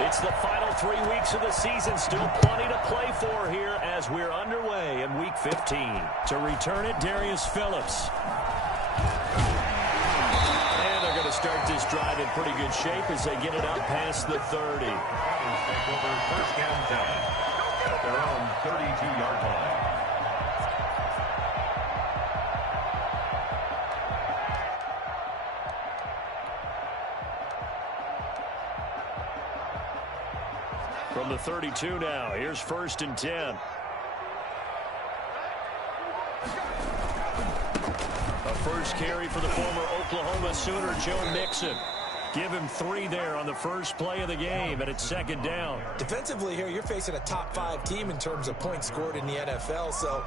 It's the final 3 weeks of the season. Still plenty to play for here as we're underway in Week 15. To return it, Darius Phillips. And they're going to start this drive in pretty good shape as they get it up past the 30. Take over first and 10 at their own 32-yard line. From the 32 now, here's first and 10. A first carry for the former Oklahoma Sooner, Joe Mixon. Give him 3 there on the first play of the game, and it's second down. Defensively here, you're facing a top-5 team in terms of points scored in the NFL, so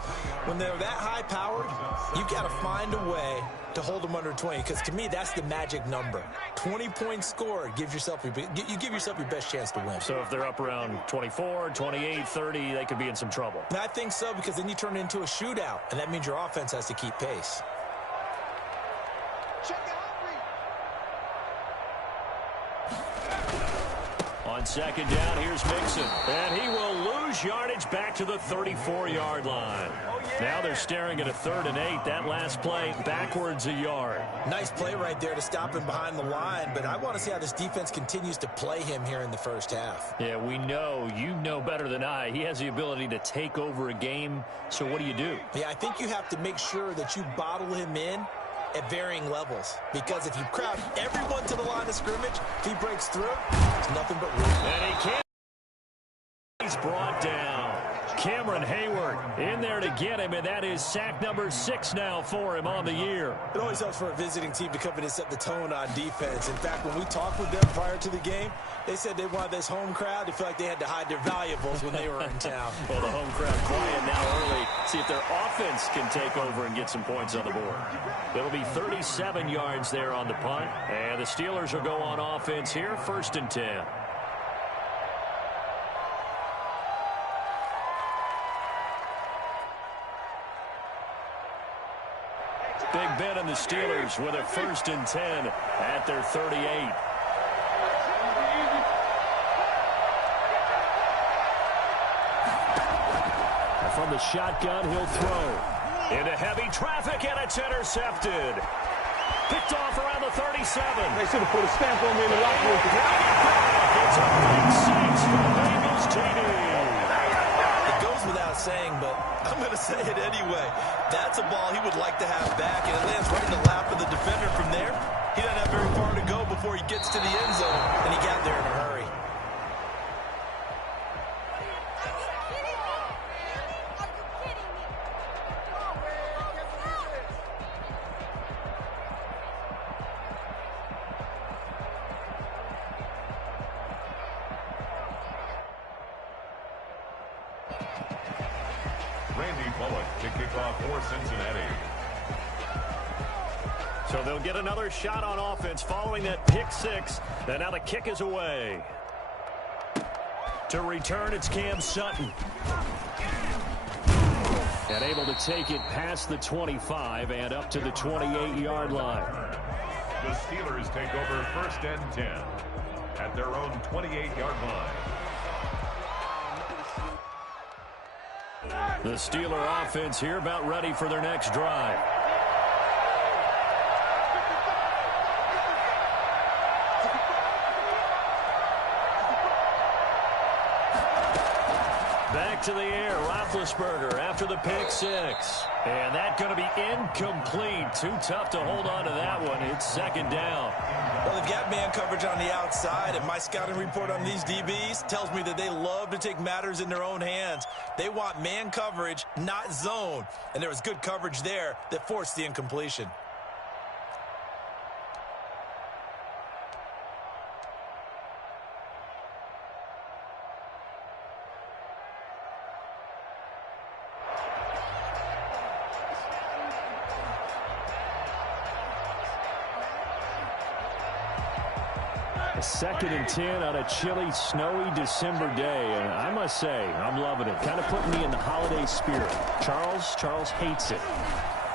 when they're that high-powered, you got to find a way to hold them under 20, because to me, that's the magic number. 20 points scored, you give yourself your best chance to win. So if they're up around 24, 28, 30, they could be in some trouble. And I think so, because then you turn it into a shootout, and that means your offense has to keep pace. On second down, here's Mixon. And he will lose yardage back to the 34-yard line. Now they're staring at a 3rd and 8. That last play backwards a yard. Nice play right there to stop him behind the line, but I want to see how this defense continues to play him here in the first half. Yeah, we know. You know better than I. He has the ability to take over a game, so what do you do? Yeah, I think you have to make sure that you bottle him in at varying levels, because if you crowd everyone to the line of scrimmage, if he breaks through, it's nothing but room. And he can't. He's brought down. Cameron Hayward in there to get him, and that is sack number 6 now for him on the year. It always helps for a visiting team to come in and set the tone on defense. In fact, when we talked with them prior to the game, they said they wanted this home crowd to feel like they had to hide their valuables when they were in town. Well, the home crowd quiet now early. See if their offense can take over and get some points on the board. It'll be 37 yards there on the punt, and the Steelers will go on offense here, first and 10. Big Ben and the Steelers with a first and 10 at their 38. From the shotgun, he'll throw. Into heavy traffic, and it's intercepted. Picked off around the 37. They should have put a stamp on me in the locker room. It's a big 6 for the Bengals, TD. It goes without saying, but I'm going to say it anyway. That's a ball he would like to have back, and it lands right in the lap of the defender. From there, he doesn't have very far to go before he gets to the end zone, and he got there in a hurry. To kick off for Cincinnati. So they'll get another shot on offense following that pick 6. And now the kick is away. To return, it's Cam Sutton. And able to take it past the 25 and up to the 28-yard line. The Steelers take over first and 10 at their own 28-yard line. The Steeler offense here about ready for their next drive. Back to the air, Roethlisberger after the pick 6. And that's going to be incomplete. Too tough to hold on to that one. It's second down. Well, they've got man coverage on the outside, and my scouting report on these DBs tells me that they love to take matters in their own hands. They want man coverage, not zone. And there was good coverage there that forced the incompletion. Second and 10 on a chilly, snowy December day. And I must say, I'm loving it. Kind of putting me in the holiday spirit. Charles hates it.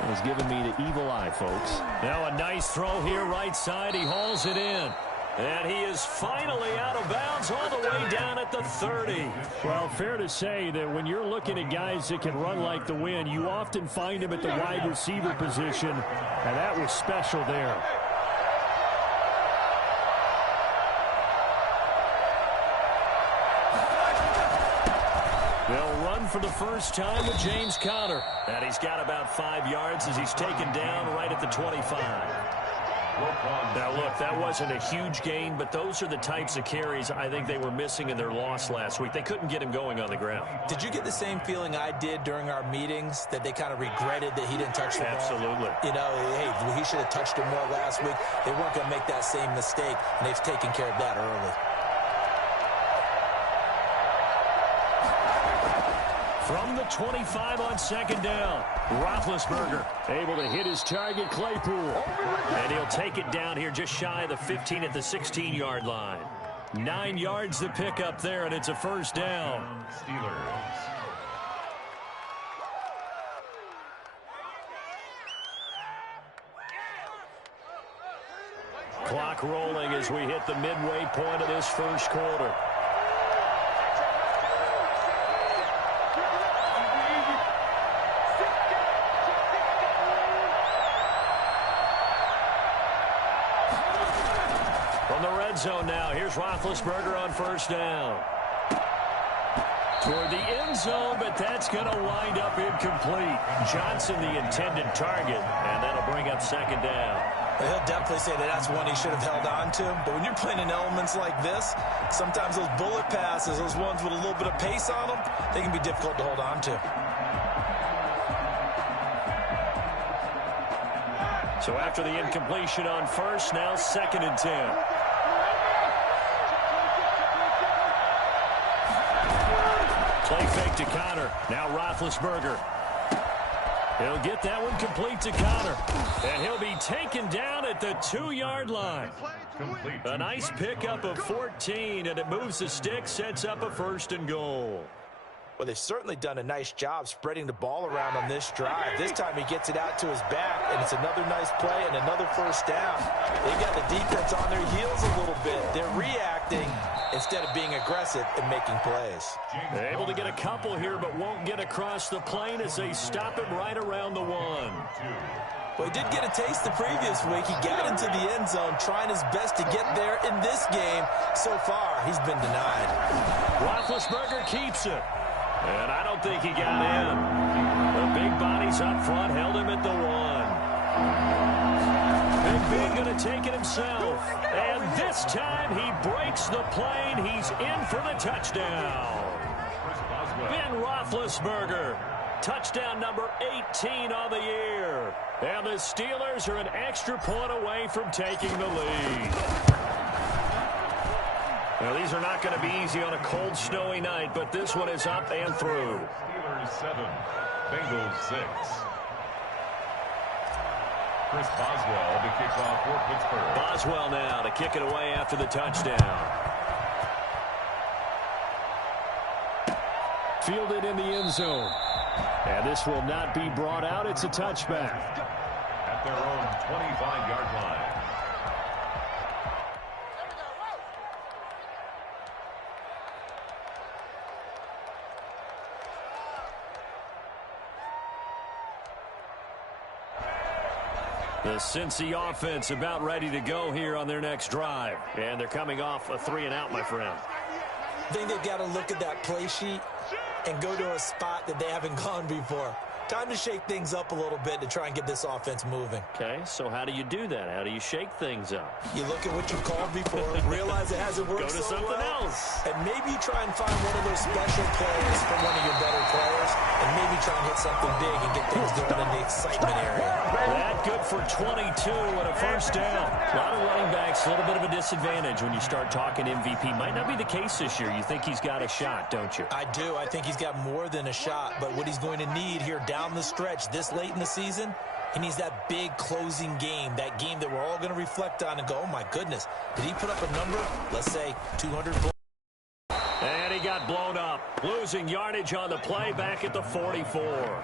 And has given me the evil eye, folks. Now a nice throw here, right side. He hauls it in. And he is finally out of bounds all the way down at the 30. Well, fair to say that when you're looking at guys that can run like the wind, you often find him at the wide receiver position, and that was special there. They'll run for the first time with James Conner. And he's got about 5 yards as he's taken down right at the 25. Now, look, that wasn't a huge gain, but those are the types of carries I think they were missing in their loss last week. They couldn't get him going on the ground. Did you get the same feeling I did during our meetings, that they kind of regretted that he didn't touch the ball? Absolutely. You know, hey, he should have touched it more last week. They weren't going to make that same mistake, and they've taken care of that early. From the 25 on second down, Roethlisberger able to hit his target, Claypool. And he'll take it down here just shy of the 15 at the 16-yard line. 9 yards to pick up there, and it's a first down. Steelers. Clock rolling as we hit the midway point of this first quarter. From the red zone now, here's Roethlisberger on first down. Toward the end zone, but that's going to wind up incomplete. Johnson the intended target, and that'll bring up second down. He'll definitely say that that's one he should have held on to. But when you're playing in elements like this, sometimes those bullet passes, those ones with a little bit of pace on them, they can be difficult to hold on to. So after the incompletion on first, now second and 10. Play fake to Conner. Now Roethlisberger. He'll get that one complete to Conner. And he'll be taken down at the 2-yard line. A nice pickup of 14, and it moves the stick, sets up a first and goal. Well, they've certainly done a nice job spreading the ball around on this drive. This time he gets it out to his back, and it's another nice play and another first down. They've got the defense on their heels a little bit. They're reacting instead of being aggressive and making plays. They're able to get a couple here, but won't get across the plane as they stop him right around the 1. Well, he did get a taste the previous week. He got into the end zone, trying his best to get there in this game. So far, he's been denied. Roethlisberger keeps it. And I don't think he got in. The big bodies up front held him at the 1. Big Ben going to take it himself. And this time he breaks the plane. He's in for the touchdown. Ben Roethlisberger. Touchdown number 18 on the year. And the Steelers are an extra point away from taking the lead. Now, these are not going to be easy on a cold, snowy night, but this one is up and through. Steelers 7, Bengals 6. Chris Boswell to kick off for Pittsburgh. Boswell now to kick it away after the touchdown. Fielded in the end zone. And this will not be brought out. It's a touchback. At their own 25-yard line. The Cincy offense about ready to go here on their next drive. And they're coming off a 3-and-out, my friend. I think they've got to look at that play sheet and go to a spot that they haven't gone before. Time to shake things up a little bit to try and get this offense moving. Okay, so how do you do that? How do you shake things up? You look at what you've called before, realize it hasn't worked Go to so something well, else. and maybe try and find one of those special plays from one of your better players, and maybe try and hit something big and get things going in the excitement area. That good for 22 and a first down. A lot of running backs, a little bit of a disadvantage when you start talking MVP. Might not be the case this year. You think he's got a shot, don't you? I do. I think he's got more than a shot, but what he's going to need here down the stretch this late in the season, he needs that big closing game, that game that we're all going to reflect on and go, oh my goodness, did he put up a number, let's say 200 points? And he got blown up, losing yardage on the play back at the 44.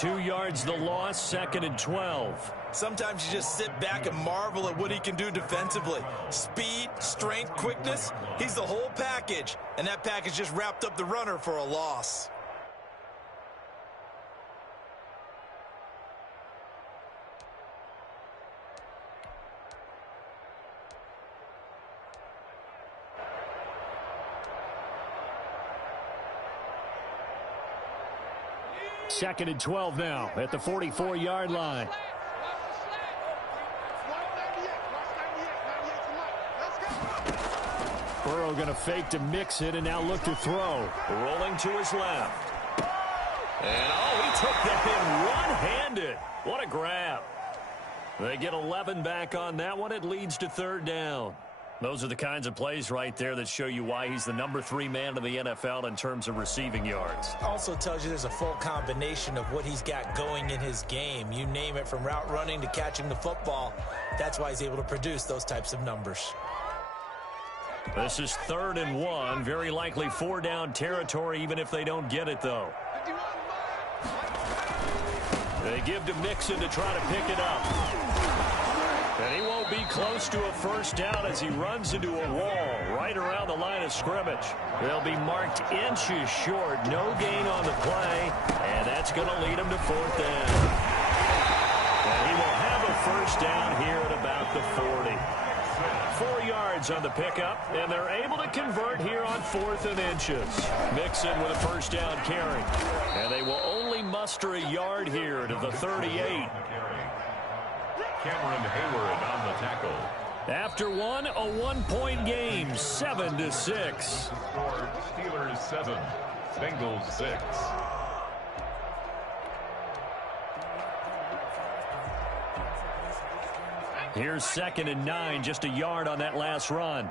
2 yards the loss, 2nd and 12. Sometimes you just sit back and marvel at what he can do defensively. Speed, strength, quickness, he's the whole package. And that package just wrapped up the runner for a loss. Second and 12 now at the 44-yard line. Burrow going to fake to mix it and now look to throw. Rolling to his left. And, oh, he took that in one-handed. What a grab. They get 11 back on that one. It leads to 3rd down. Those are the kinds of plays right there that show you why he's the number 3 man in the NFL in terms of receiving yards. Also tells you there's a full combination of what he's got going in his game. You name it, from route running to catching the football. That's why he's able to produce those types of numbers. This is 3rd and 1. Very likely 4-down territory, even if they don't get it, though. They give to Mixon to try to pick it up. And he won't be close to a 1st down as he runs into a wall right around the line of scrimmage. They'll be marked inches short. No gain on the play, and that's going to lead him to 4th down. And he will have a 1st down here at about the 40. 4 yards on the pickup, and they're able to convert here on 4th and inches. Mixon with a 1st down carry. And they will only muster a yard here to the 38. Cameron Hayward on the tackle. After one, a 1-point game, 7-6. Score Steelers 7, Bengals 6. Here's 2nd and 9, just a yard on that last run.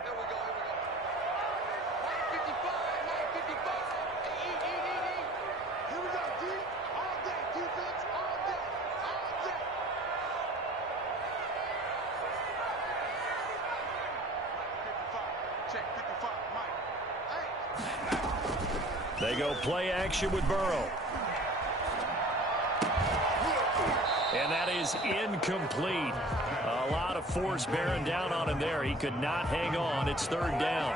They go play action with Burrow. And that is incomplete. A lot of force bearing down on him there. He could not hang on. It's 3rd down.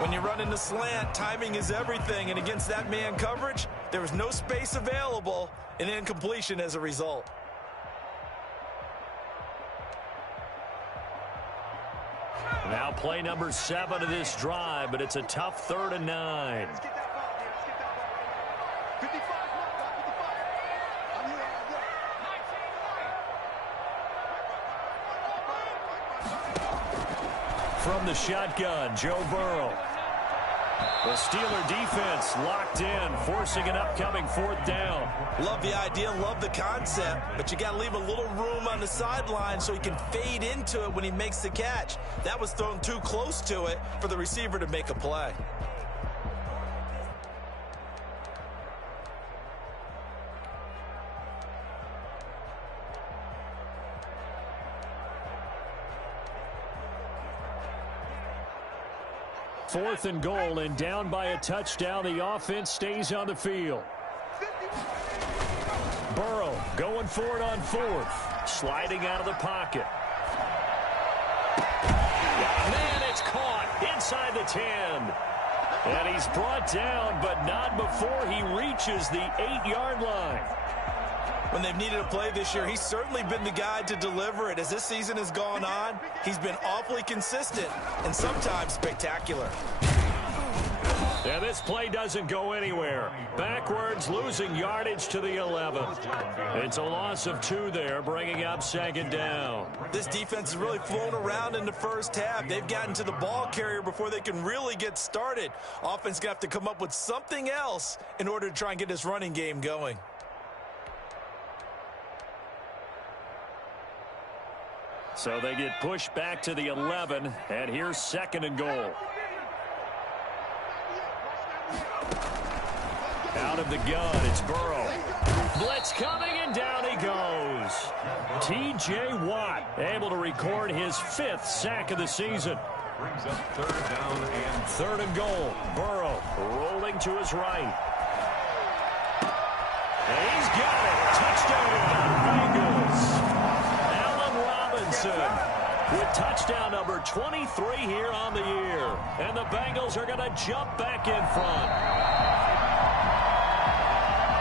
When you run in the slant, timing is everything. And against that man coverage, there was no space available, and incompletion as a result. Now play number 7 of this drive, but it's a tough 3rd and 9. From the shotgun, Joe Burrow. The Steeler defense locked in, forcing an upcoming 4th down. Love the idea, love the concept, but you got to leave a little room on the sideline so he can fade into it when he makes the catch. That was thrown too close to it for the receiver to make a play. Fourth and goal, and down by a touchdown. The offense stays on the field. Burrow going for it on 4th. Sliding out of the pocket. Man, it's caught inside the 10. And he's brought down, but not before he reaches the 8-yard line. When they've needed a play this year, he's certainly been the guy to deliver it. As this season has gone on, he's been awfully consistent and sometimes spectacular. And this play doesn't go anywhere. Backwards, losing yardage to the 11. It's a loss of 2 there, bringing up 2nd down. This defense has really flown around in the first half. They've gotten to the ball carrier before they can really get started. Offense going to have to come up with something else in order to try and get this running game going. So they get pushed back to the 11, and here's 2nd and goal. Out of the gun, it's Burrow. Blitz coming, and down he goes. T.J. Watt able to record his 5th sack of the season. Brings up 3rd down and 3rd and goal. Burrow rolling to his right. And he's got it. Touchdown, Bengals. Allen Robinson with touchdown number 23 here on the year. And the Bengals are going to jump back in front.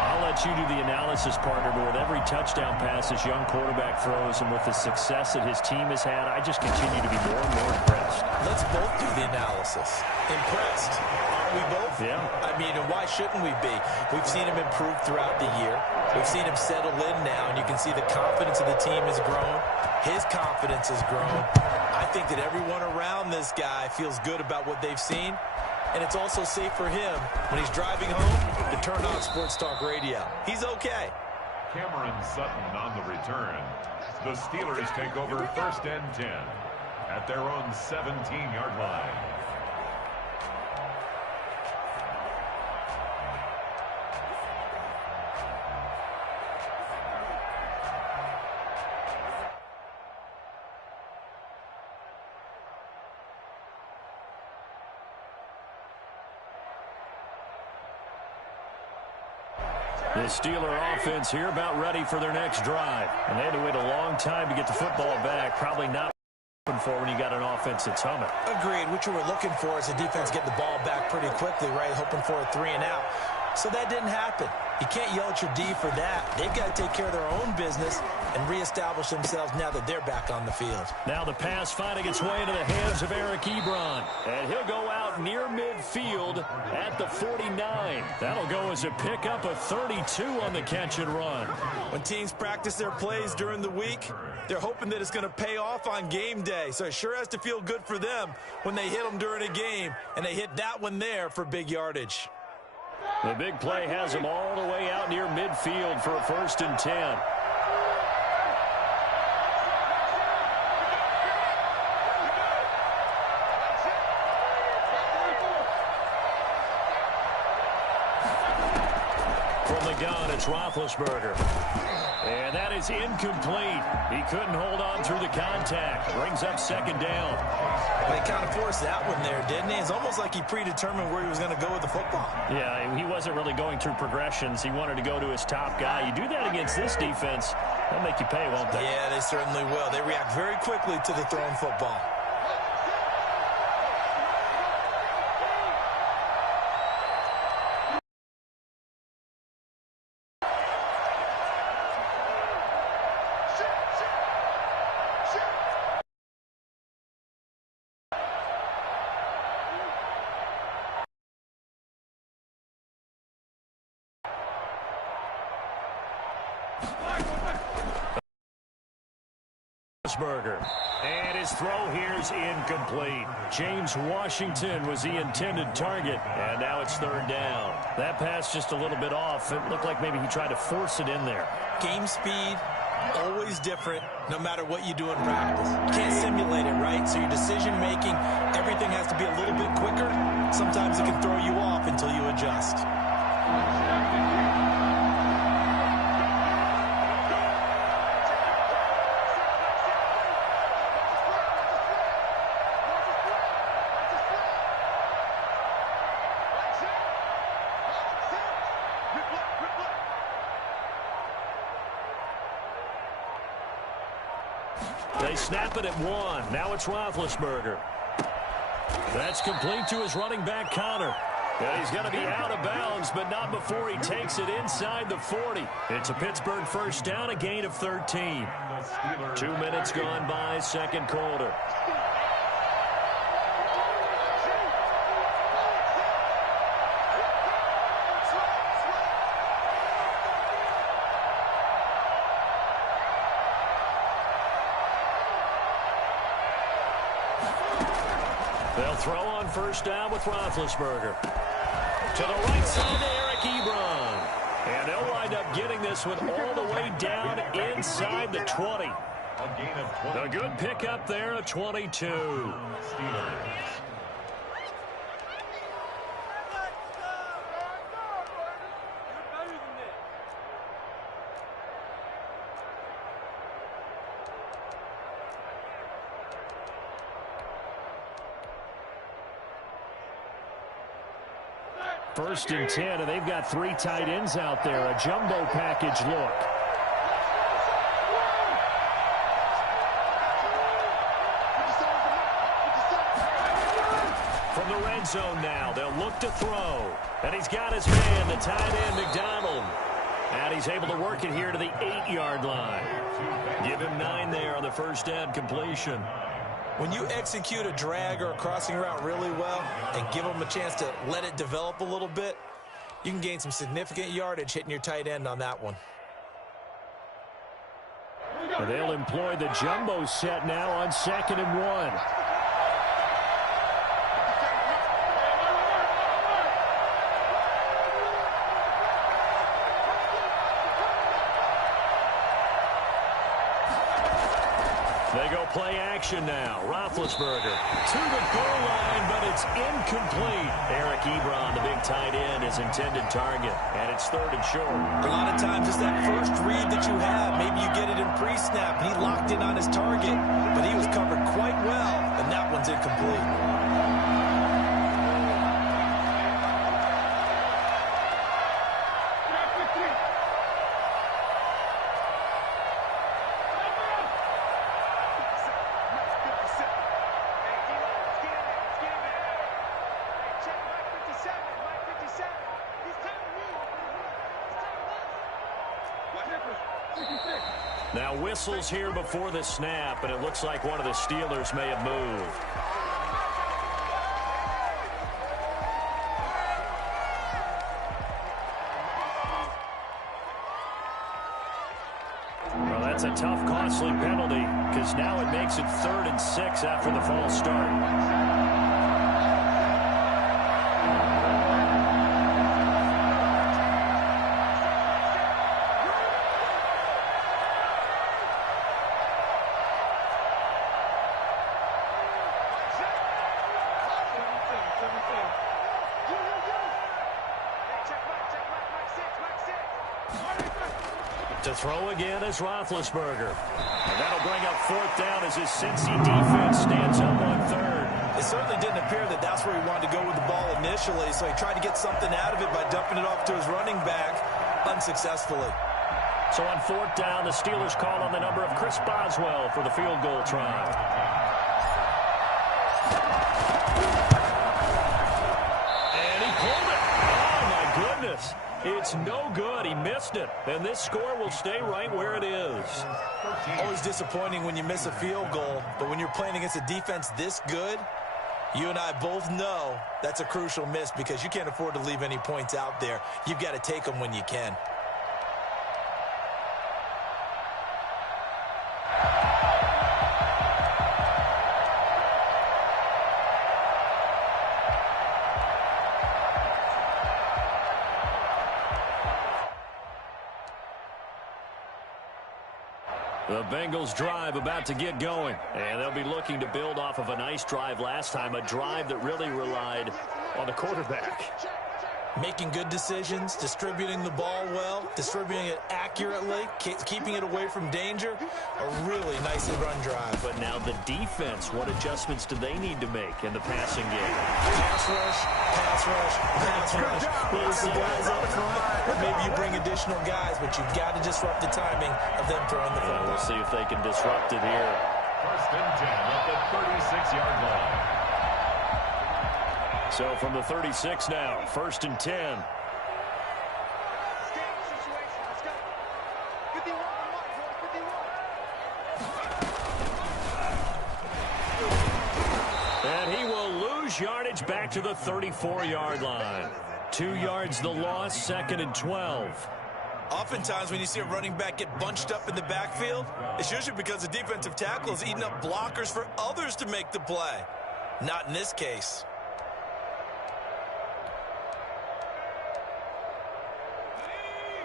I'll let you do the analysis, partner, but with every touchdown pass this young quarterback throws and with the success that his team has had, I just continue to be more and more impressed. Let's both do the analysis. Impressed. Aren't we both? Yeah. I mean, and why shouldn't we be? We've seen him improve throughout the year. We've seen him settle in now, and you can see the confidence of the team has grown. His confidence has grown. I think that everyone around this guy feels good about what they've seen, and it's also safe for him when he's driving home to turn on Sports Talk Radio. He's okay. Cameron Sutton on the return. The Steelers take over 1st and 10 at their own 17-yard line. The Steeler offense here about ready for their next drive. And they had to wait a long time to get the football back. Probably not looking for when you got an offense that's humming. Agreed. What you were looking for is the defense get the ball back pretty quickly, right? Hoping for a 3 and out. So that didn't happen. You can't yell at your D for that. They've got to take care of their own business and reestablish themselves now that they're back on the field. Now the pass finding its way into the hands of Eric Ebron. And he'll go out near midfield at the 49. That'll go as a pickup of 32 on the catch and run. When teams practice their plays during the week, they're hoping that it's going to pay off on game day. So it sure has to feel good for them when they hit them during a game, and they hit that one there for big yardage. The big play has him all the way out near midfield for a 1st and 10. From the gun, it's Roethlisberger. And that is incomplete. He couldn't hold on through the contact. Brings up 2nd down. They kind of forced that one there, didn't he? It's almost like he predetermined where he was going to go with the football. Yeah, he wasn't really going through progressions. He wanted to go to his top guy. You do that against this defense, they'll make you pay, won't they? Yeah, they certainly will. They react very quickly to the thrown football. And his throw here is incomplete. James Washington was the intended target, and now it's 3rd down. That pass just a little bit off. It looked like maybe he tried to force it in there. Game speed, always different, no matter what you do in practice. You can't simulate it, right? So your decision-making, everything has to be a little bit quicker. Sometimes it can throw you off until you adjust. They snap it at 1. Now it's Roethlisberger. That's complete to his running back, Connor. And he's going to be out of bounds, but not before he takes it inside the 40. It's a Pittsburgh 1st down, a gain of 13. 2 minutes gone by, 2nd quarter. They'll throw on 1st down with Roethlisberger. To the right side to Eric Ebron. And they'll wind up getting this one all the way down inside the 20. A good pickup there at 22. First and 10, and they've got 3 tight ends out there. A jumbo package look. From the red zone now, they'll look to throw. And he's got his man, the tight end, McDonald. And he's able to work it here to the 8-yard line. Give him 9 there on the first down completion. When you execute a drag or a crossing route really well and give them a chance to let it develop a little bit, you can gain some significant yardage hitting your tight end on that one. They'll employ the jumbo set now on 2nd and 1. They go play action now. Roethlisberger to the goal line, but it's incomplete. Eric Ebron, the big tight end, is intended target, and it's 3rd and short. A lot of times it's that first read that you have. Maybe you get it in pre-snap, and he locked in on his target, but he was covered quite well, and that one's incomplete. Now whistles here before the snap, and it looks like one of the Steelers may have moved. Well, that's a tough, costly penalty, because now it makes it 3rd and 6 after the false start. To throw again is Roethlisberger. And that'll bring up 4th down as his Cincy defense stands up on 3rd. It certainly didn't appear that that's where he wanted to go with the ball initially, so he tried to get something out of it by dumping it off to his running back unsuccessfully. So on 4th down, the Steelers call on the number of Chris Boswell for the field goal try. And he pulled it. Oh, my goodness. It's no good. He missed it. And this score will stay right where it is. Always disappointing when you miss a field goal, but when you're playing against a defense this good, you and I both know that's a crucial miss because you can't afford to leave any points out there. You've got to take them when you can. The Bengals drive about to get going, and they'll be looking to build off of a nice drive last time, a drive that really relied on the quarterback. Making good decisions, distributing the ball well, distributing it accurately, keeping it away from danger. A really nicely run drive. But now the defense, what adjustments do they need to make in the passing game? Pass rush, pass rush, pass rush. Lose some guys up front, or maybe you bring additional guys, but you've got to disrupt the timing of them throwing the football. We'll see if they can disrupt it here. 1st and 10 at the 36-yard line. So from the 36 now, 1st and 10. And he will lose yardage back to the 34-yard line. 2 yards the loss, 2nd and 12. Oftentimes when you see a running back get bunched up in the backfield, it's usually because the defensive tackle is eating up blockers for others to make the play. Not in this case.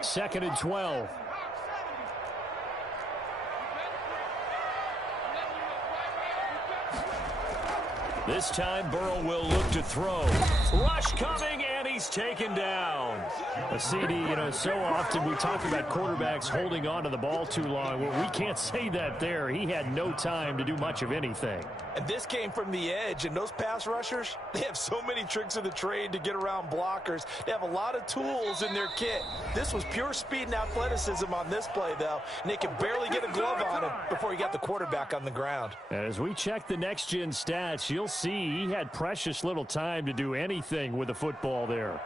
Second and 12. This time Burrow will look to throw. Rush coming, and he's taken down. A CD, so often we talk about quarterbacks holding on to the ball too long. Well, we can't say that there. He had no time to do much of anything. And this came from the edge, and those pass rushers, they have so many tricks of the trade to get around blockers. They have a lot of tools in their kit. This was pure speed and athleticism on this play, though, and they could barely get a glove on him before he got the quarterback on the ground. As we check the next-gen stats, you'll see he had precious little time to do anything with the football there.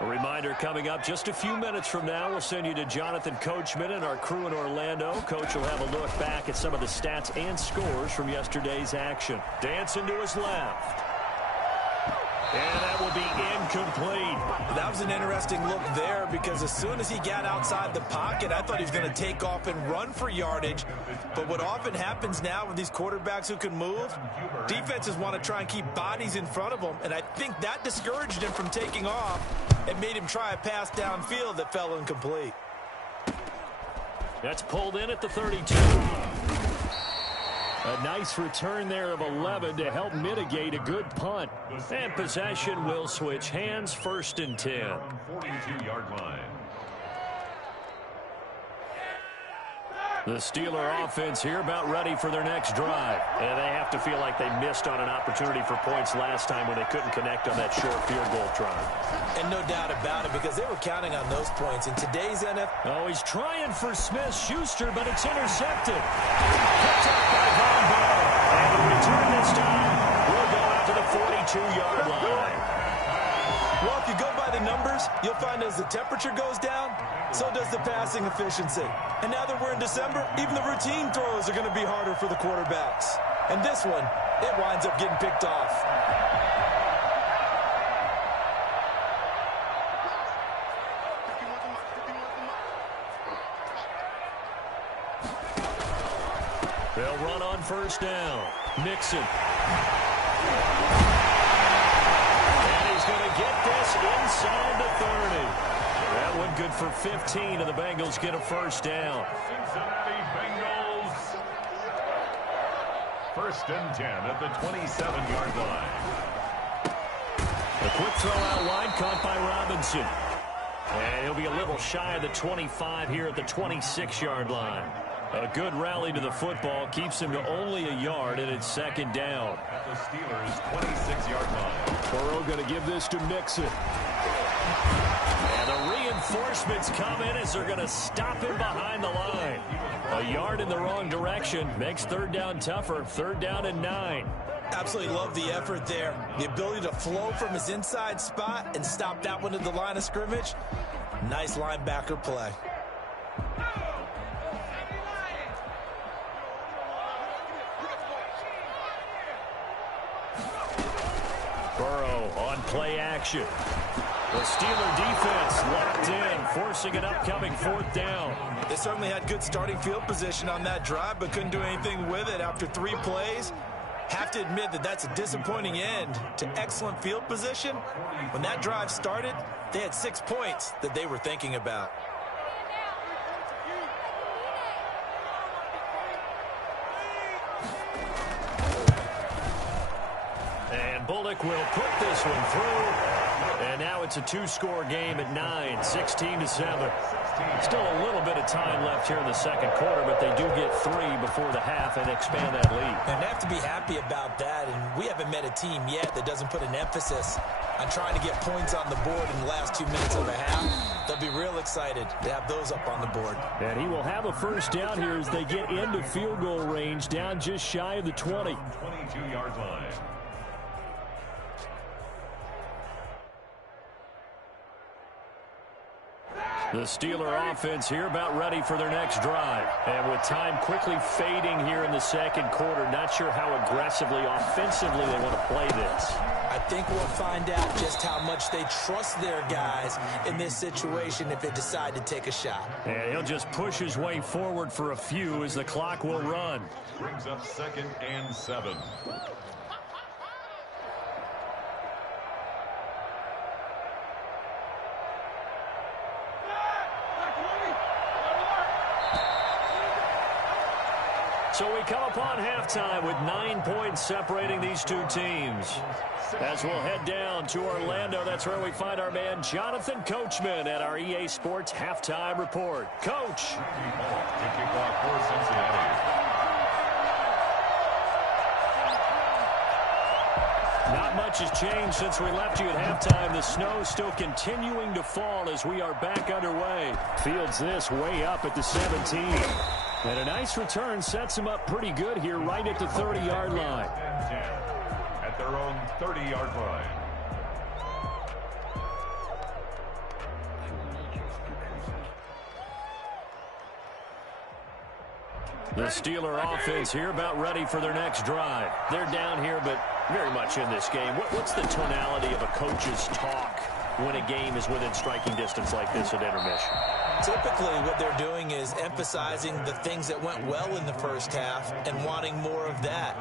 A reminder coming up just a few minutes from now, we'll send you to Jonathan Coachman and our crew in Orlando. Coach will have a look back at some of the stats and scores from yesterday's action. Dancing to his left. And that will be incomplete. That was an interesting look there because as soon as he got outside the pocket, I thought he was going to take off and run for yardage. But what often happens now with these quarterbacks who can move, defenses want to try and keep bodies in front of them, and I think that discouraged him from taking off and made him try a pass downfield that fell incomplete. That's pulled in at the 32. A nice return there of 11 to help mitigate a good punt. And possession will switch hands, 1st and 10. 42-yard line. The Steeler offense here about ready for their next drive. And they have to feel like they missed on an opportunity for points last time when they couldn't connect on that short field goal try. And no doubt about it, because they were counting on those points. In today's NFL... Oh, he's trying for Smith-Schuster, but it's intercepted. Picked up by Von Bell. And the return this time will go out to the 42-yard line. Well, if you go by the numbers, you'll find as the temperature goes down, so does the passing efficiency. And now that we're in December, even the routine throws are going to be harder for the quarterbacks. And this one, it winds up getting picked off. They'll run on 1st down. Nixon. Going to get this inside the 30. That one good for 15, and the Bengals get a 1st down. Cincinnati Bengals. 1st and 10 at the 27-yard line. A quick throw out wide, caught by Robinson. And he'll be a little shy of the 25 here at the 26-yard line. A good rally to the football keeps him to only a yard, and it's 2nd down. At the Steelers' 26-yard line. Burrow going to give this to Nixon. And the reinforcements come in as they're going to stop him behind the line. A yard in the wrong direction makes 3rd down tougher. 3rd down and 9. Absolutely love the effort there. The ability to flow from his inside spot and stop that one at the line of scrimmage. Nice linebacker play. Burrow on play action. The Steeler defense locked in, forcing an upcoming 4th down. They certainly had good starting field position on that drive, but couldn't do anything with it after 3 plays. Have to admit that that's a disappointing end to excellent field position. When that drive started, they had 6 points that they were thinking about. And Bullock will put this one through. And now it's a 2-score game at 9, 16-7. Still a little bit of time left here in the 2nd quarter, but they do get 3 before the half and expand that lead. And they have to be happy about that. And we haven't met a team yet that doesn't put an emphasis on trying to get points on the board in the last 2 minutes of the half. They'll be real excited to have those up on the board. And he will have a 1st down here as they get into field goal range, down just shy of the 20. 22-yard line. The Steeler offense here about ready for their next drive. And with time quickly fading here in the 2nd quarter, not sure how aggressively, offensively they want to play this. I think we'll find out just how much they trust their guys in this situation if they decide to take a shot. And he'll just push his way forward for a few as the clock will run. Brings up 2nd and 7. So we come upon halftime with 9 points separating these two teams. As we'll head down to Orlando, that's where we find our man Jonathan Coachman at our EA Sports Halftime Report. Coach. Not much has changed since we left you at halftime. The snow still continuing to fall as we are back underway. Fields this way up at the 17. And a nice return sets him up pretty good here right at the 30-yard line. At their own 30-yard line. The Steeler offense here about ready for their next drive. They're down here, but very much in this game. What's the tonality of a coach's talk when a game is within striking distance like this at intermission? Typically, what they're doing is emphasizing the things that went well in the first half and wanting more of that.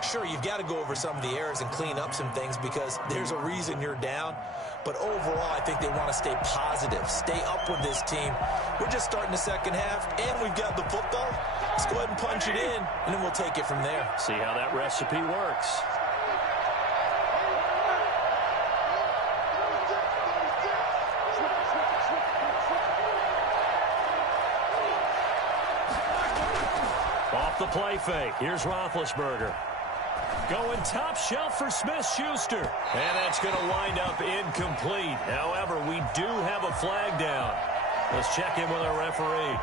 Sure, you've got to go over some of the errors and clean up some things because there's a reason you're down. But overall, I think they want to stay positive, stay up with this team. We're just starting the second half, and we've got the football. Let's go ahead and punch it in, and then we'll take it from there. See how that recipe works. Off the play fake. Here's Roethlisberger. Going top shelf for Smith-Schuster. And that's going to wind up incomplete. However, we do have a flag down. Let's check in with our referee.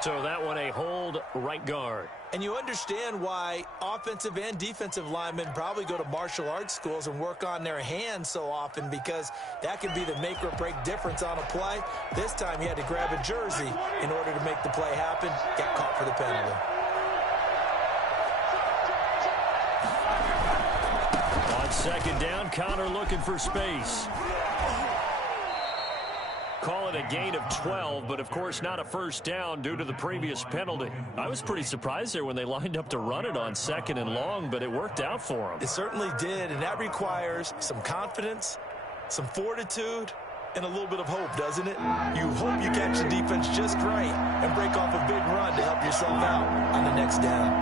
So that one a hold right guard. And you understand why offensive and defensive linemen probably go to martial arts schools and work on their hands so often, because that can be the make or break difference on a play. This time he had to grab a jersey in order to make the play happen. Got caught for the penalty. On second down, Connor looking for space. Call it a gain of 12, but of course not a first down due to the previous penalty. I was pretty surprised there when they lined up to run it on second and long, but it worked out for them. It certainly did, and that requires some confidence, some fortitude, and a little bit of hope, doesn't it? You hope you catch the defense just right and break off a big run to help yourself out on the next down.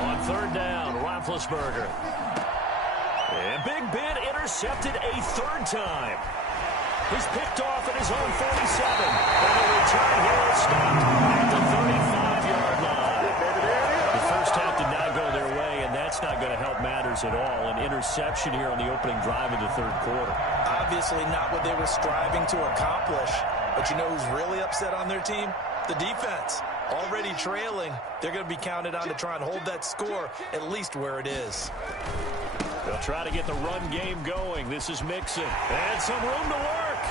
On third down, Roethlisberger. And Big Ben intercepted a third time. He's picked off at his own 47. And the return here is stopped at the 35-yard line. The first half did not go their way, and that's not going to help matters at all. An interception here on the opening drive of the third quarter. Obviously not what they were striving to accomplish. But you know who's really upset on their team? The defense. Already trailing. They're going to be counted on to try and hold that score at least where it is. They'll try to get the run game going. This is Mixon. And some room to work.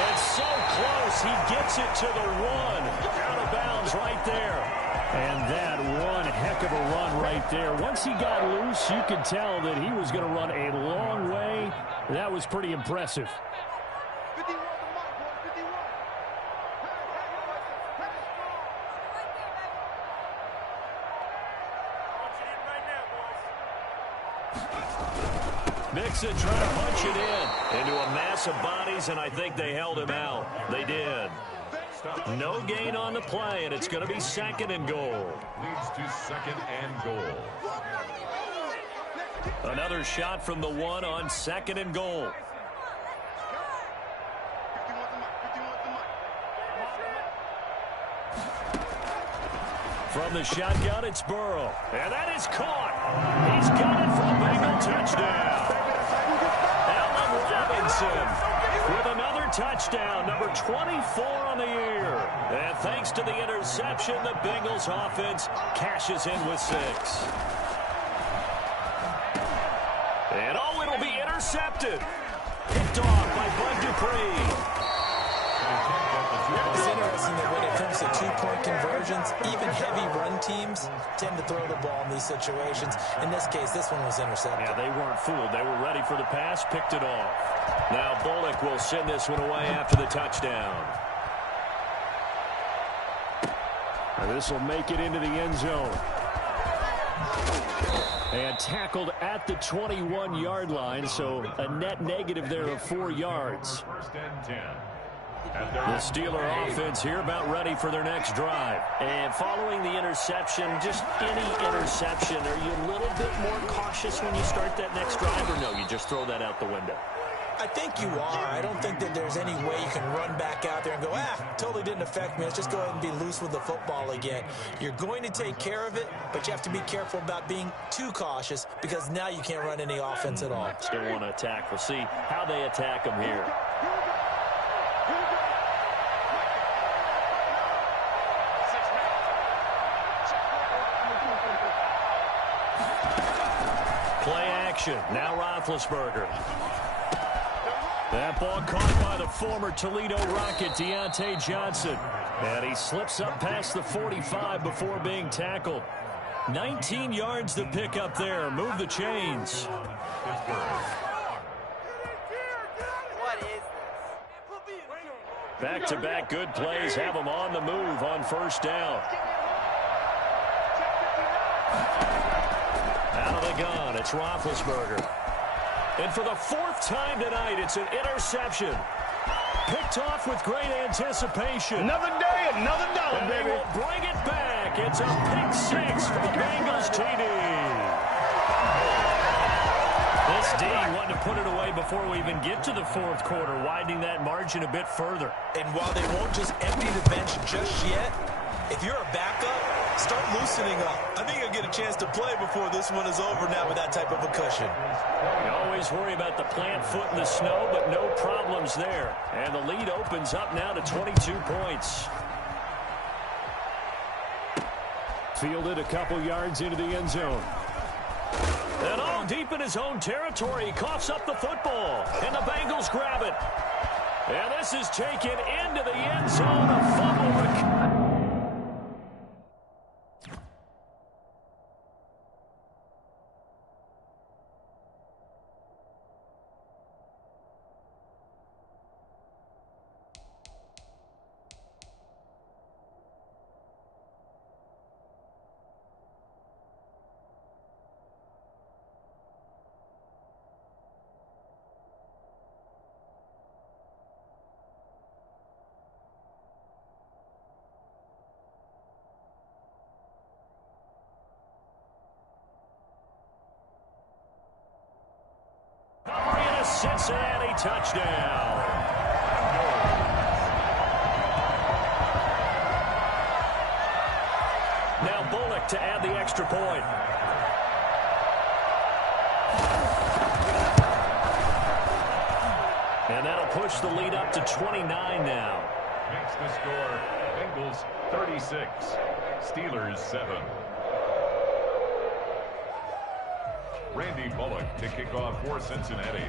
And so close. He gets it to the one. Out of bounds right there. And that one heck of a run right there. Once he got loose, you could tell that he was going to run a long way. That was pretty impressive. Mixon trying to punch it in into a mass of bodies, and I think they held him out. They did. No gain on the play, and it's going to be second and goal. Leads to second and goal. Another shot from the one on second and goal. From the shotgun, it's Burrow. And that is caught. He's got it for a Bengal touchdown. Allen Robinson with another touchdown, number 24 on the year. And thanks to the interception, the Bengals offense cashes in with 6. And oh, it'll be intercepted. Picked off by Bud Dupree. It's interesting that when it comes to two-point conversions, even heavy run teams tend to throw the ball in these situations. In this case, this one was intercepted. Yeah, they weren't fooled. They were ready for the pass, picked it off. Now Bullock will send this one away after the touchdown. And this will make it into the end zone. And tackled at the 21-yard line, so a net negative there of 4 yards. First and 10. The Steeler offense here about ready for their next drive. And following the interception, just any interception, are you a little bit more cautious when you start that next drive, or no, you just throw that out the window? I think you are. I don't think that there's any way you can run back out there and go, totally didn't affect me. Let's just go ahead and be loose with the football again. You're going to take care of it, but you have to be careful about being too cautious because now you can't run any offense at all. Still want to attack. We'll see how they attack them here. Play action. Now Roethlisberger. That ball caught by the former Toledo Rocket, Deontay Johnson. And he slips up past the 45 before being tackled. 19 yards to pick up there. Move the chains. Back-to-back good plays have them on the move on first down. Out of the gun, it's Roethlisberger. And for the fourth time tonight, it's an interception. Picked off with great anticipation. Another day, another dollar, and baby. They will bring it back. It's a pick six for the Bengals TD. This D wanted to put it away before we even get to the fourth quarter, widening that margin a bit further. And while they won't just empty the bench just yet, if you're a backup, start loosening up. I think you'll get a chance to play before this one is over now with that type of a cushion. You always worry about the plant foot in the snow, but no problems there. And the lead opens up now to 22 points. Fielded a couple yards into the end zone. And all deep in his own territory, he coughs up the football. And the Bengals grab it. And this is taken into the end zone. A fumble. Cincinnati touchdown. Now Bullock to add the extra point. And that'll push the lead up to 29 now. Makes the score Bengals 36, Steelers 7. Randy Bullock to kick off for Cincinnati.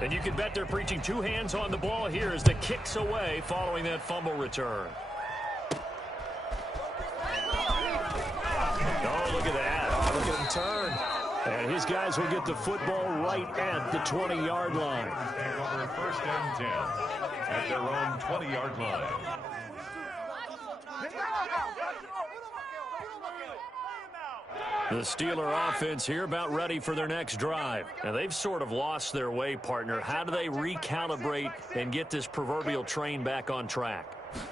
And you can bet they're preaching two hands on the ball here as the kick's away following that fumble return. Oh, look at that. Oh, look at him turn. And his guys will get the football right at the 20-yard line. Take over first and 10 at their own 20-yard line. The Steeler offense here about ready for their next drive. Now, they've sort of lost their way, partner. How do they recalibrate and get this proverbial train back on track?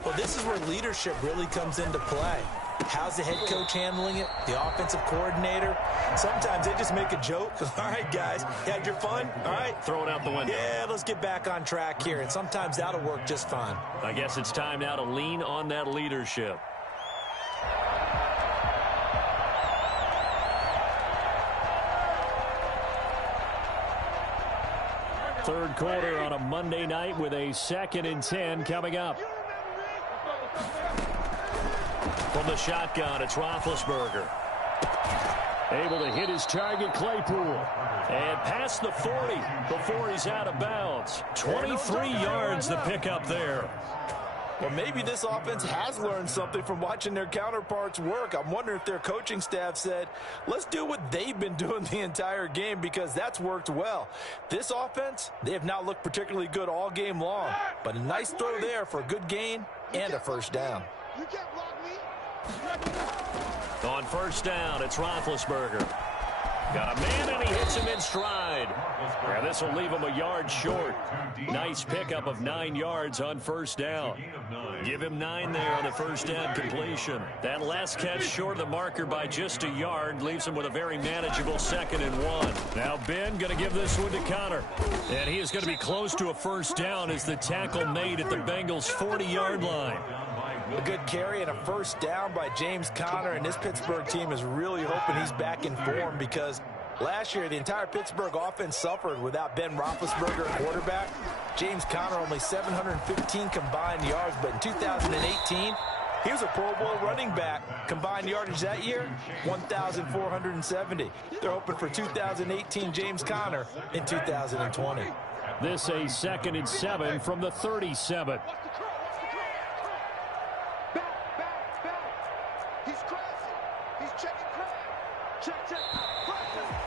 Well, this is where leadership really comes into play. How's the head coach handling it? The offensive coordinator? Sometimes they just make a joke. All right, guys, you had your fun? All right. Throw it out the window. Yeah, let's get back on track here. And sometimes that'll work just fine. I guess it's time now to lean on that leadership. Third quarter on a Monday night with a 2nd and 10 coming up. From the shotgun, it's Roethlisberger. Able to hit his target, Claypool. And past the 40 before he's out of bounds. 23 yards to pick up there. Well, maybe this offense has learned something from watching their counterparts work. I'm wondering if their coaching staff said, let's do what they've been doing the entire game because that's worked well. This offense, they have not looked particularly good all game long. But a nice throw there for a good gain and a first down. On first down, it's Roethlisberger. Got a man, and he hits him in stride. And this will leave him a yard short. Nice pickup of 9 yards on first down. Give him 9 there on the first down completion. That last catch short of the marker by just a yard leaves him with a very manageable 2nd and 1. Now Ben going to give this one to Connor. And he is going to be close to a first down as the tackle made at the Bengals' 40-yard line. A good carry and a first down by James Conner, and this Pittsburgh team is really hoping he's back in form because last year the entire Pittsburgh offense suffered without Ben Roethlisberger at quarterback. James Conner only 715 combined yards, but in 2018 he was a Pro Bowl running back. Combined yardage that year, 1,470. They're hoping for 2018 James Conner in 2020. This a 2nd and 7 from the 37.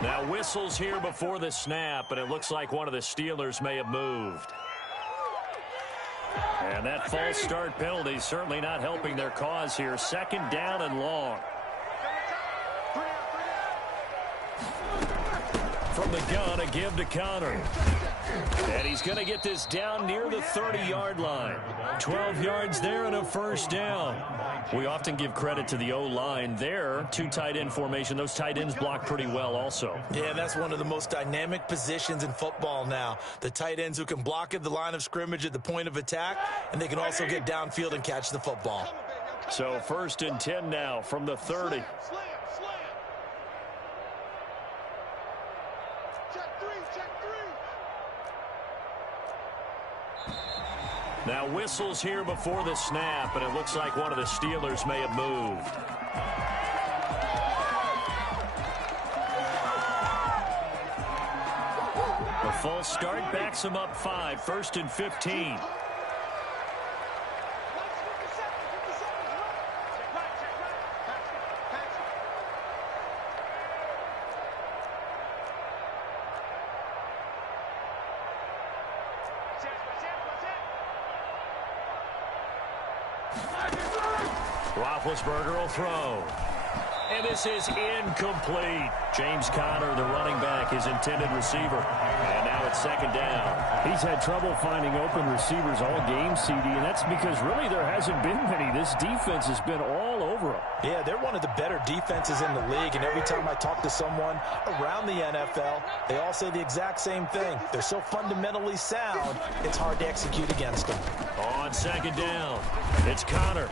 Now whistles here before the snap, and it looks like one of the Steelers may have moved. And that false start penalty certainly not helping their cause here. 2nd down and long. From the gun, a give to Connor. And he's going to get this down near the 30-yard line. 12 yards there and a first down. We often give credit to the O-line there. 2 tight end formation. Those tight ends block pretty well also. Yeah, that's one of the most dynamic positions in football now. The tight ends who can block at the line of scrimmage at the point of attack, and they can also get downfield and catch the football. So 1st and 10 now from the 30. Now whistles here before the snap, and it looks like one of the Steelers may have moved. A false start backs him up 5, 1st and 15. Roethlisberger will throw. And this is incomplete. James Conner, the running back, his intended receiver. And now it's 2nd down. He's had trouble finding open receivers all game, CD, and that's because really there hasn't been many. This defense has been all over him. Yeah, they're one of the better defenses in the league, and every time I talk to someone around the NFL, they all say the exact same thing. They're so fundamentally sound, it's hard to execute against them. On 2nd down, it's Conner.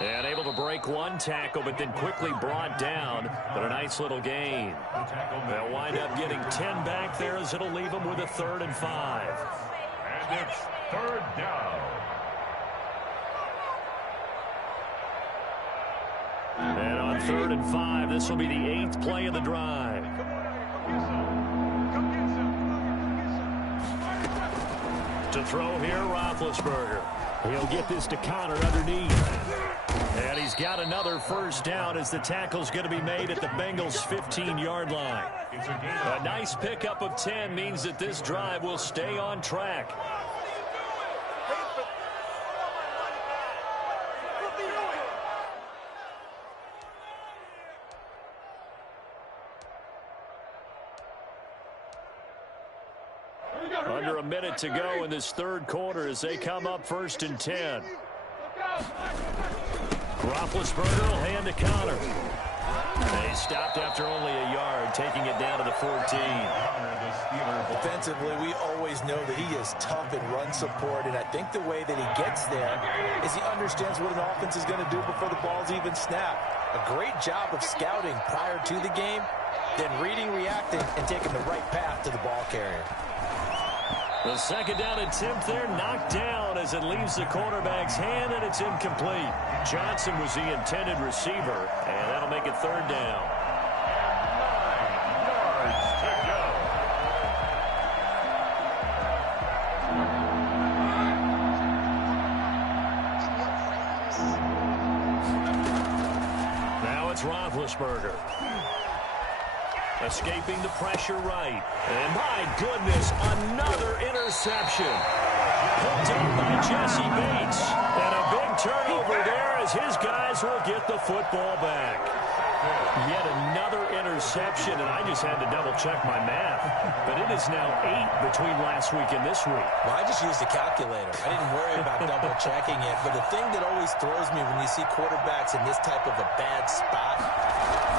And able to break one tackle, but then quickly brought down. But a nice little gain. They'll wind up getting 10 back there as it'll leave them with a 3rd and 5. And it's 3rd down. And on 3rd and 5, this will be the 8th play of the drive. To throw here, Roethlisberger. He'll get this to Conner underneath. And he's got another first down as the tackle's going to be made at the Bengals' 15-yard line. A nice pickup of 10 means that this drive will stay on track. Under a minute to go in this 3rd quarter as they come up 1st and 10. Roethlisberger will hand to Conner. They stopped after only a yard, taking it down to the 14. Defensively, we always know that he is tough in run support, and I think the way that he gets there is he understands what an offense is going to do before the ball's even snapped. A great job of scouting prior to the game, then reading, reacting, and taking the right path to the ball carrier. The 2nd down attempt there knocked down as it leaves the quarterback's hand, and it's incomplete. Johnson was the intended receiver, and that'll make it 3rd down. 9 yards to go. Now it's Roethlisberger. Escaping the pressure right. And my goodness, another interception. Picked up by Jesse Bates. And a big turnover there as his guys will get the football back. Yet another interception, and I just had to double-check my math. But it is now 8 between last week and this week. Well, I just used a calculator. I didn't worry about double-checking it. But the thing that always throws me when you see quarterbacks in this type of a bad spot,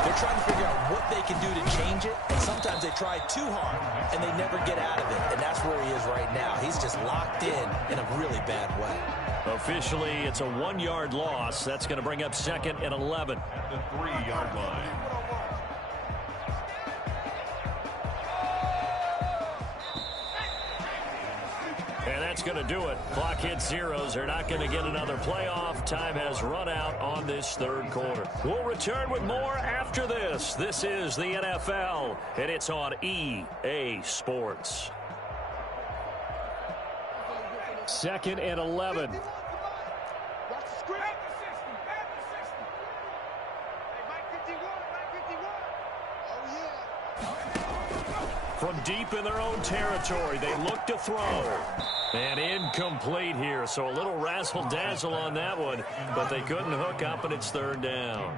they're trying to figure out what they can do to change it. And sometimes they try too hard, and they never get out of it. And that's where he is right now. He's just locked in a really bad way. Officially, it's a 1-yard loss. That's going to bring up 2nd and 11. At the 3-yard line. And that's going to do it. Clock hits zeros. They're not going to get another playoff. Time has run out on this third quarter. We'll return with more after this. This is the NFL, and it's on EA Sports. 2nd and 11. From deep in their own territory, they look to throw. And incomplete here, so a little razzle-dazzle on that one, but they couldn't hook up, and it's 3rd down.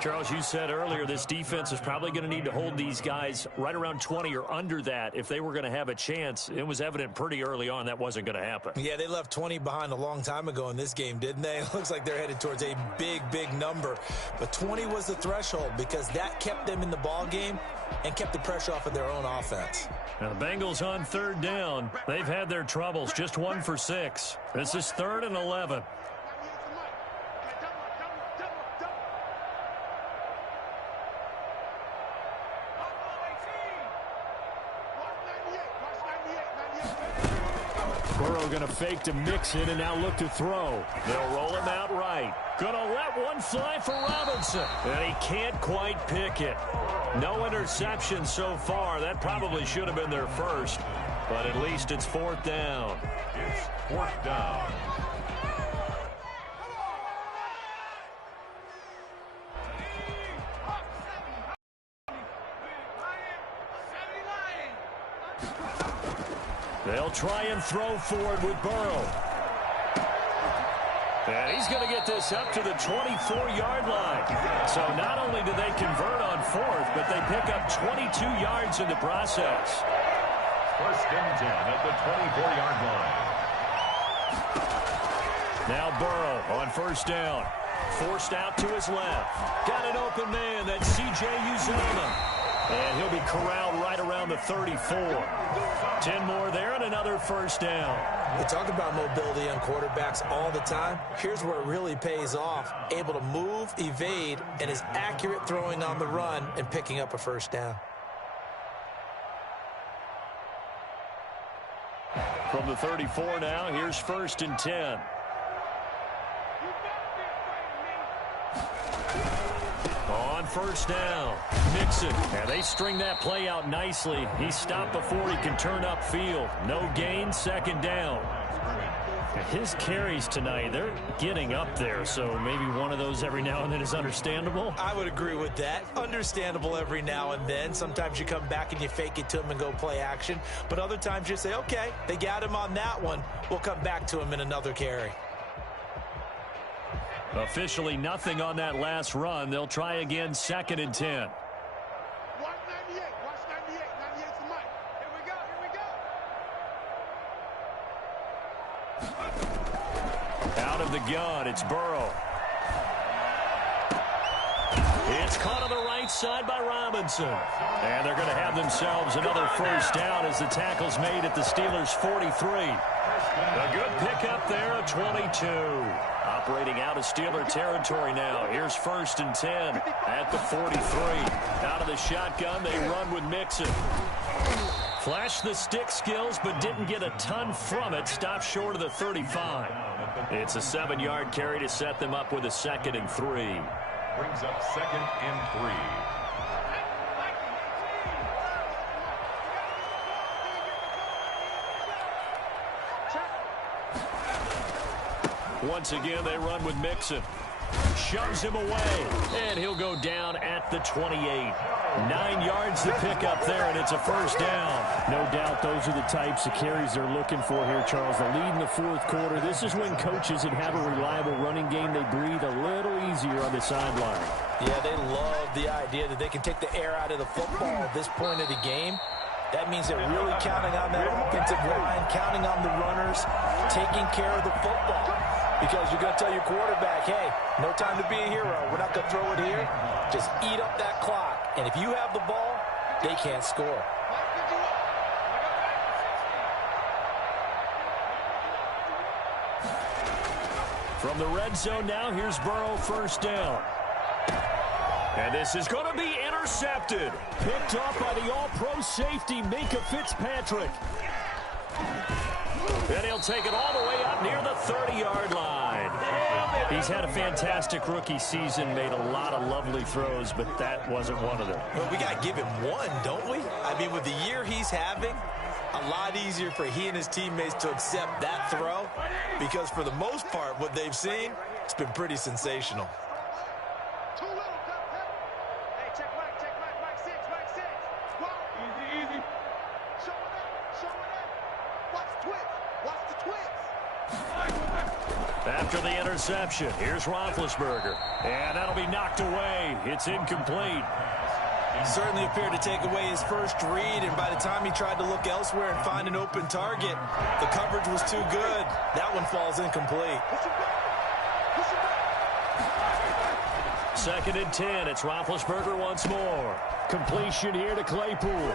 Charles, you said earlier this defense is probably going to need to hold these guys right around 20 or under that if they were going to have a chance. It was evident pretty early on that wasn't going to happen. Yeah, they left 20 behind a long time ago in this game, didn't they? It looks like they're headed towards a big, big number. But 20 was the threshold because that kept them in the ball game and kept the pressure off of their own offense. Now the Bengals on 3rd down. They've had their troubles, just 1 for 6. This is 3rd and 11. Burrow going to fake to mix it and now look to throw. They'll roll him out right. Going to let one fly for Robinson. And he can't quite pick it. No interception so far. That probably should have been their first. But at least it's 4th down. It's 4th down. They'll try and throw forward with Burrow. And he's going to get this up to the 24-yard line. So not only do they convert on 4th, but they pick up 22 yards in the process. 1st and 10 at the 24-yard line. Now Burrow on 1st down. Forced out to his left. Got an open man. That's C.J. Uzomah. And he'll be corralled right around the 34. 10 more there and another 1st down. We talk about mobility on quarterbacks all the time. Here's where it really pays off. Able to move, evade, and is accurate throwing on the run and picking up a 1st down. From the 34 now, here's 1st and 10. On 1st down, Mixon. And they string that play out nicely. He's stopped before he can turn upfield. No gain, 2nd down. His carries tonight, they're getting up there, so maybe one of those every now and then is understandable. I would agree with that. Understandable every now and then. Sometimes you come back and you fake it to him and go play action. But other times you say, okay, they got him on that one. We'll come back to him in another carry. Officially nothing on that last run. They'll try again, 2nd and 10. Watch 98. Watch 98. 98's the mic. Here we go. Out of the gun, it's Burrow. It's caught on the right side by Robinson. And they're going to have themselves another 1st down as the tackle's made at the Steelers' 43. A good pickup there, a 22. Operating out of Steeler territory now. Here's 1st and 10 at the 43. Out of the shotgun, they run with Mixon. Flashed the stick skills, but didn't get a ton from it. Stopped short of the 35. It's a 7-yard carry to set them up with a 2nd and 3. Brings up 2nd and 3. Once again, they run with Mixon. Shoves him away, and he'll go down at the 28. 9 yards to pick up there, and it's a 1st down. No doubt those are the types of carries they're looking for here, Charles. The lead in the 4th quarter. This is when coaches that have a reliable running game, they breathe a little easier on the sideline. Yeah, they love the idea that they can take the air out of the football at this point of the game. That means they're really counting on that offensive line, counting on the runners, taking care of the football. Because you're going to tell your quarterback, hey, no time to be a hero. We're not going to throw it here. Just eat up that clock. And if you have the ball, they can't score. From the red zone now, here's Burrow, first down. And this is going to be intercepted. Picked off by the all-pro safety, Minka Fitzpatrick. And he'll take it all the way up near the 30-yard line. He's had a fantastic rookie season, made a lot of lovely throws, but that wasn't one of them. Well, we got to give him one, don't we? I mean, with the year he's having, a lot easier for he and his teammates to accept that throw, because for the most part, what they've seen, it's been pretty sensational. After the interception, here's Roethlisberger. And that'll be knocked away. It's incomplete. Certainly appeared to take away his first read, and by the time he tried to look elsewhere and find an open target, the coverage was too good. That one falls incomplete. 2nd and 10. It's Roethlisberger once more. Completion here to Claypool.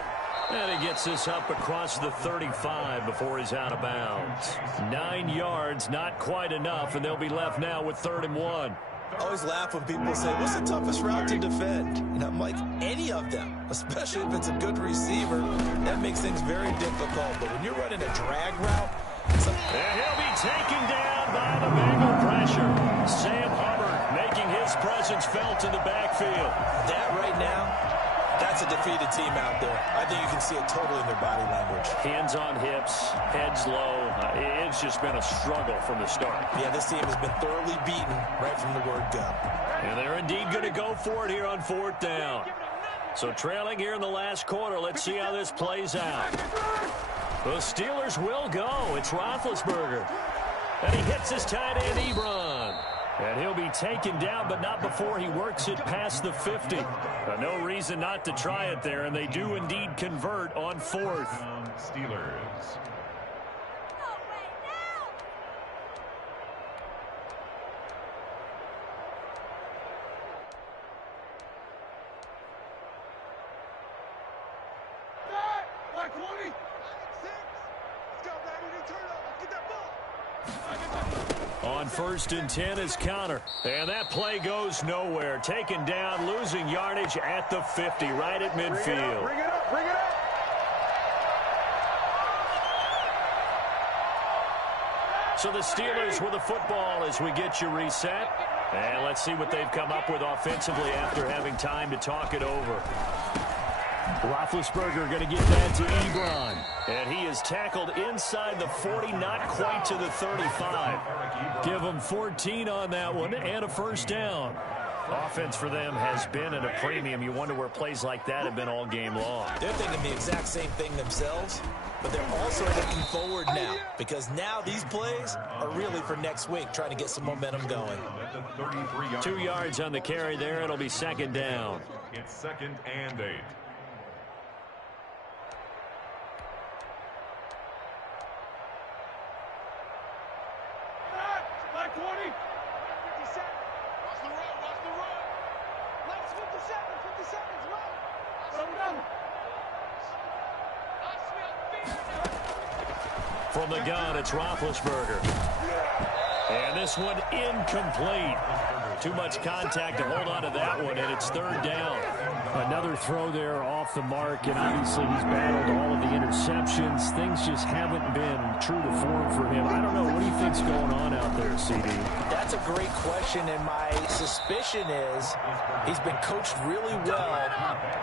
And he gets this up across the 35 before he's out of bounds. 9 yards, not quite enough, and they'll be left now with 3rd and 1. I always laugh when people say, what's the toughest route to defend? And I'm like, any of them, especially if it's a good receiver. That makes things very difficult. But when you're running a drag route, and he'll be taken down by the Bengal pressure. Sam Hubbard making his presence felt in the backfield. That right now, that's a defeated team out there. I think you can see it totally in their body language. Hands on hips, heads low. It's just been a struggle from the start. Yeah, this team has been thoroughly beaten right from the word go. And they're indeed going to go for it here on 4th down. So trailing here in the last quarter. Let's see how this plays out. The Steelers will go. It's Roethlisberger. And he hits his tight end, Ebron. And he'll be taken down, but not before he works it past the 50. No reason not to try it there, and they do indeed convert on 4th. Steelers. Like 20. 6. Let's go, baby. Turn over. Get that ball. On 1st and 10 is Connor. And that play goes nowhere. Taken down, losing yardage at the 50, right at midfield. Bring it up, bring it up. So the Steelers with the football as we get you reset. And let's see what they've come up with offensively after having time to talk it over. Roethlisberger going to get that to Ebron. And he is tackled inside the 40, not quite to the 35. Give him 14 on that one and a first down. Offense for them has been at a premium. You wonder where plays like that have been all game long. They're thinking the exact same thing themselves, but they're also looking forward now, because now these plays are really for next week, trying to get some momentum going. 2 yards on the carry there. It'll be 2nd down. It's 2nd and 8. Like 20. 57. Watch the run, watch the run. Let's 57, 50 seconds, run. From the gun, it's Roethlisberger. And this one incomplete. Too much contact to hold on to that one, and it's 3rd down. Another throw there off the mark, and obviously he's battled all of the interceptions. Things just haven't been true to form for him. I don't know. What do you think's going on out there, CD? That's a great question, and my suspicion is he's been coached really well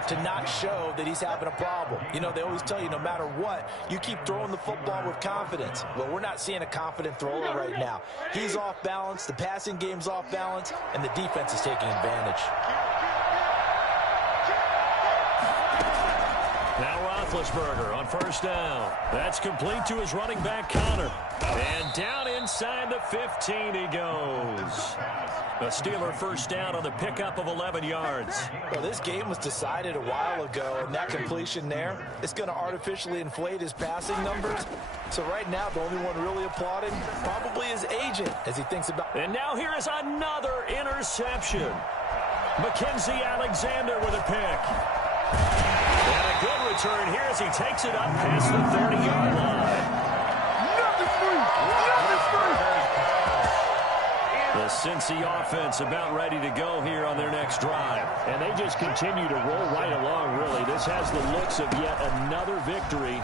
to not show that he's having a problem. You know, they always tell you no matter what, you keep throwing the football with confidence. Well, we're not seeing a confident thrower right now. He's off balance, the passing game's off balance, and the defense is taking advantage. Now Roethlisberger on 1st down. That's complete to his running back, Connor. And down in inside the 15 he goes. A Steeler first down on the pickup of 11 yards. Well, this game was decided a while ago, and that completion there is going to artificially inflate his passing numbers. So right now, the only one really applauding probably his agent as he thinks about. And now here is another interception. Mackenzie Alexander with a pick. And a good return here as he takes it up past the 30-yard line. The Cincy offense about ready to go here on their next drive. And they just continue to roll right along, really. This has the looks of yet another victory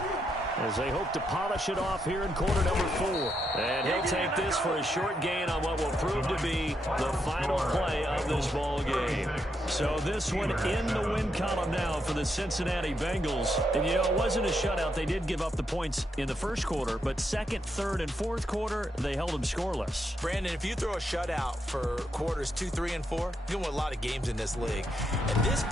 as they hope to polish it off here in quarter number 4. And he'll take this for a short gain on what will prove to be the final play of this ball game. So this one in the win column now for the Cincinnati Bengals. And, you know, it wasn't a shutout. They did give up the points in the first quarter, but second, third, and fourth quarter, they held them scoreless. Brandon, if you throw a shutout for quarters 2, 3, and 4, you're going to win a lot of games in this league. And this